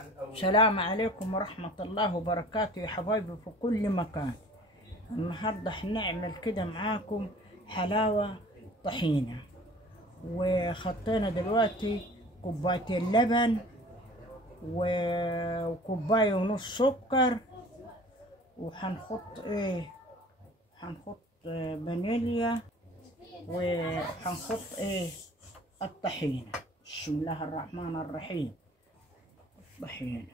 السلام عليكم ورحمة الله وبركاته يا حبايبي في كل مكان. النهاردة حنعمل كده معاكم حلاوة طحينة، وخطينا دلوقتي كوبايتين لبن وكوباية ونص سكر، وحنحط هنحط فانيليا، وحنحط الطحينة. بسم الله الرحمن الرحيم. الطحينة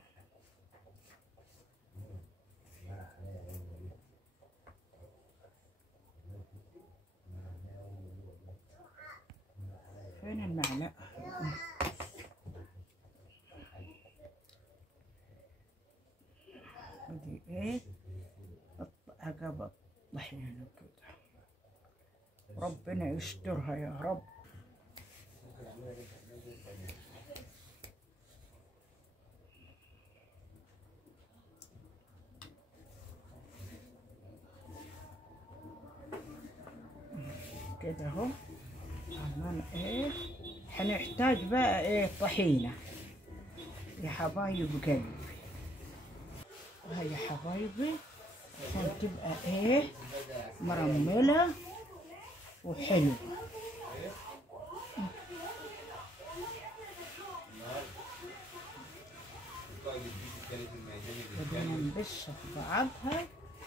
فين المعلقة؟ هذه عقب الطحينة كده، ربنا يسترها يا رب. كده اهو عمال هنحتاج بقى طحينة يا حبايب قلبي. هاي يا حبايبي عشان تبقى مرملة وحلوة. بدنا نبش في بعضها.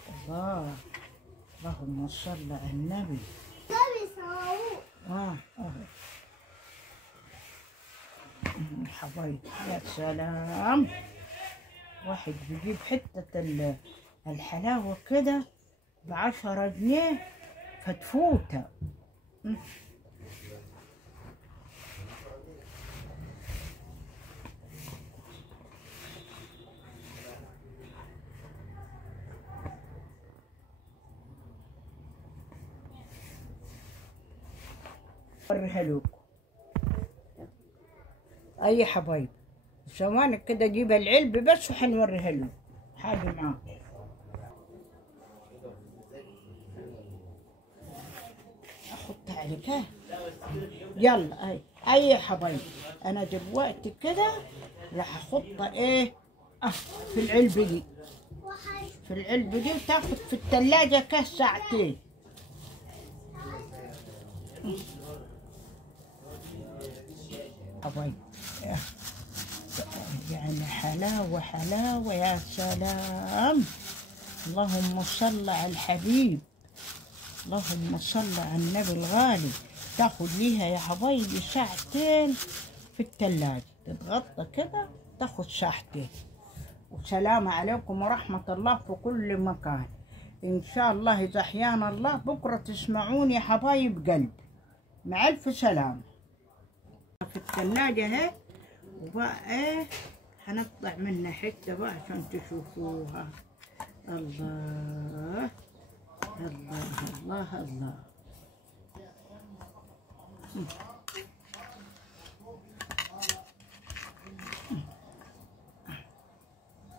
الله، اللهم صل على النبي. حبايبي يا سلام، واحد بيجيب حتة الحلاوة كده ب10 جنيه فتفوتة. وريها لكم اي حبايب ثواني كده، اجيب العلبة بس وحنوريها لكم حاجة معاكم. احطها عليك يلا. اي حبايب انا دلوقتي كده راح احطها في العلبة دي، في العلبة دي، وتاخد في الثلاجة ساعتين. حبايب يعني حلاوة حلاوة يا سلام. اللهم صل على الحبيب، اللهم صل على النبي الغالي. تاخد ليها يا حبايبي ساعتين في الثلاجة، تتغطى كده تاخد ساعتين. والسلام عليكم ورحمة الله في كل مكان. إن شاء الله إذا أحيانا الله بكرة تسمعوني يا حبايب قلبي. مع ألف سلامة. في الثلاجة اهي، وبقى هنقطع منها حتة بقى عشان تشوفوها. الله الله الله الله.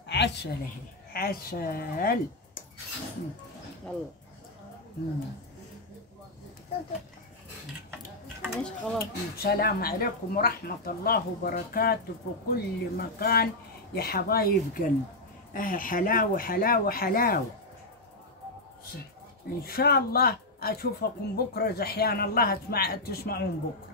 عسل اهي، عسل. يلا خلاص. السلام عليكم ورحمة الله وبركاته في كل مكان يا حبايب قلبي. حلاوة حلاوة حلاوة. إن شاء الله أشوفكم بكرة إذا أحيانا الله تسمعون بكرة.